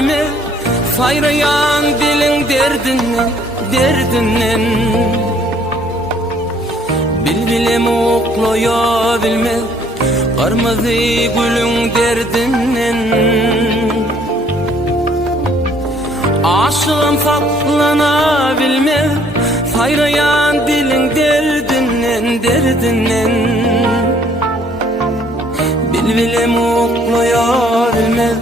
bilmez, sayrayan dilin derdinden, derdinden. Bilbilem oklaya bilmez, kırmızı gülün derdinden. Aşığım saklana bilmez, sayrayan dilin derdinden, derdinden. Bilbilem oklaya bilmez,